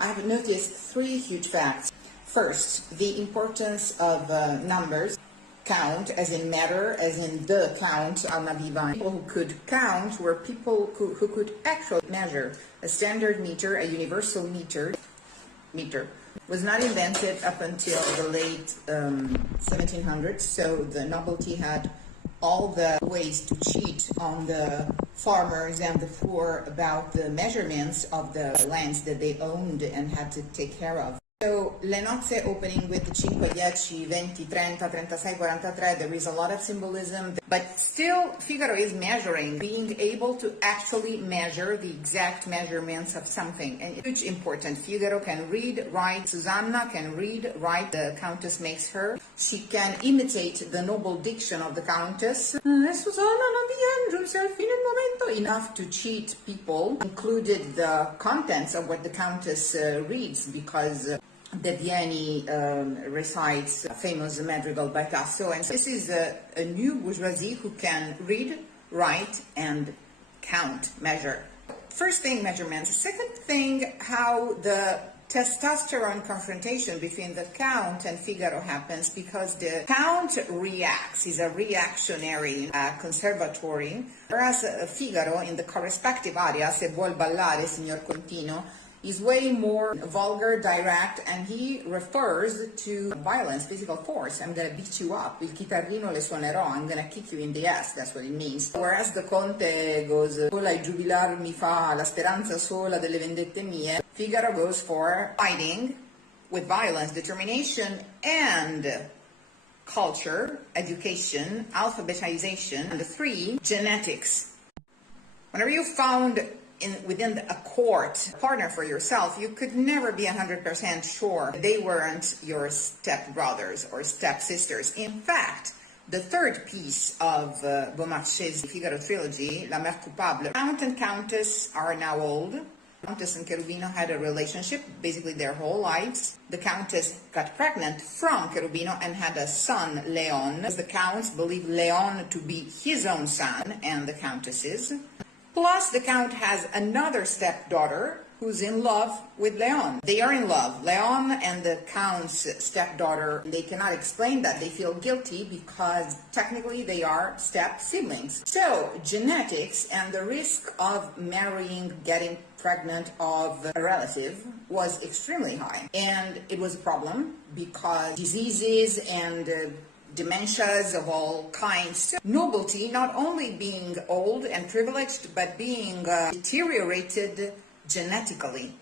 I have noticed three huge facts. First, the importance of numbers. Count, as in matter, as in the count, alma viva. People who could count were people who could actually measure. A standard meter, a universal meter, was not invented up until the late 1700s, so the nobility had all the ways to cheat on the farmers and the poor about the measurements of the lands that they owned and had to take care of. So, le nozze opening with 5, 10, 20, 30, 36, 43, there is a lot of symbolism, but still Figaro is measuring, being able to actually measure the exact measurements of something. And it's important. Figaro can read, write, Susanna can read, write, the Countess makes her. She can imitate the noble diction of the Countess. Susanna non vi giunse al fine il momento. Enough to cheat people, included the contents of what the Countess reads, because De Vieni recites a famous madrigal by Tasso, and so this is a new bourgeoisie who can read, write, and count, measure. First thing, measurements. Second thing, how the testosterone confrontation between the Count and Figaro happens, because the Count reacts, he's a reactionary conservatory, whereas Figaro, in the correspective aria, Se vuol ballare, signor Contino, is way more vulgar, direct, and he refers to violence, physical force. I'm gonna beat you up, il chitarrino le suonerò, I'm gonna kick you in the ass, that's what it means. Whereas the Conte goes, sola il giubilar mi fa, la speranza sola delle vendette mie, Figaro goes for fighting with violence, determination, and culture, education, alphabetization, and the three, genetics. Whenever you found within a court partner for yourself, you could never be 100% sure they weren't your stepbrothers or stepsisters. In fact, the third piece of Beaumarchais' Figaro trilogy, La Mère Coupable, Count and Countess are now old. Countess and Cherubino had a relationship basically their whole lives. The Countess got pregnant from Cherubino and had a son, Leon. The Counts believed Leon to be his own son and the Countess's. Plus, the Count has another stepdaughter who's in love with Leon. They are in love. Leon and the Count's stepdaughter, they cannot explain that. They feel guilty because technically they are step-siblings. So, genetics and the risk of marrying, getting pregnant of a relative was extremely high. And it was a problem because diseases and dementias of all kinds. Nobility not only being old and privileged, but being deteriorated genetically.